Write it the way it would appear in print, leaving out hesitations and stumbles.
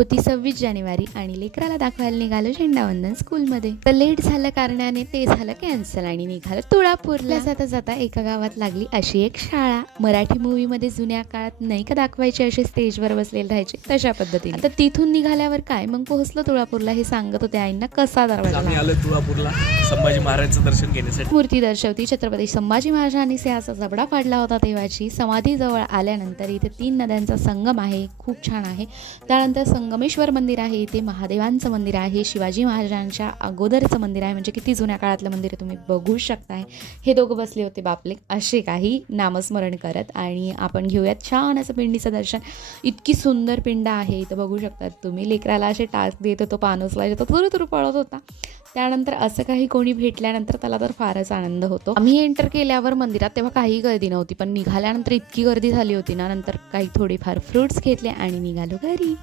होती 26 जानेवारी आणि लेकराला दाखवायला निघालो झेंडावंदन स्कूलमध्ये. तर लेट झालं कारणाने ते झालं कॅन्सल आणि निघालं तुळापूरला. जाता जाता एका गावात लागली अशी एक शाळा. मराठी मूवीमध्ये जुन्या काळात नाही का दाखवायचे असे स्टेजवर बसलेले राहायचे तशा पद्धतीने. आता तिथून निघाल्यावर काय मग पोहोचलो तुळापूरला हे सांगत होते आईंना कसा दरवाजा. आम्ही आलो तुळापूरला संभाजी महाराजांचं दर्शन घेण्यासाठी. मूर्ती दर्शवती छत्रपती संभाजी महाराजांनी सिंहाचा जबडा फाडला होता तेव्हाची. समाधी जवळ आल्यानंतर इथे 3 नद्यांचा संगम आहे, खूप छान आहे. त्यानंतर संगमेश्वर मंदिर आहे, इथे महादेवांचं मंदिर आहे, शिवाजी महाराजांच्या अगोदरचं मंदिर आहे, म्हणजे किती जुन्या काळातलं मंदिर आहे तुम्ही बघू शकताय. हे दोघं बसले होते बापले असे काही नामस्मरण करत. आणि आपण घेऊयात छान असं पिंडीचं दर्शन. इतकी सुंदर पिंड आहे इथं बघू शकतात तुम्ही. लेकराला असे टास्क देत होतो पानसला तो तुरु पळत होता. त्यानंतर असं काही कोणी भेटल्यानंतर त्याला तर फारच आनंद होतो. आम्ही एंटर केल्यावर मंदिरात तेव्हा काही गर्दी नव्हती, पण निघाल्यानंतर इतकी गर्दी झाली होती ना, नंतर काही थोडेफार फ्रुट्स घेतले आणि निघालो घरी.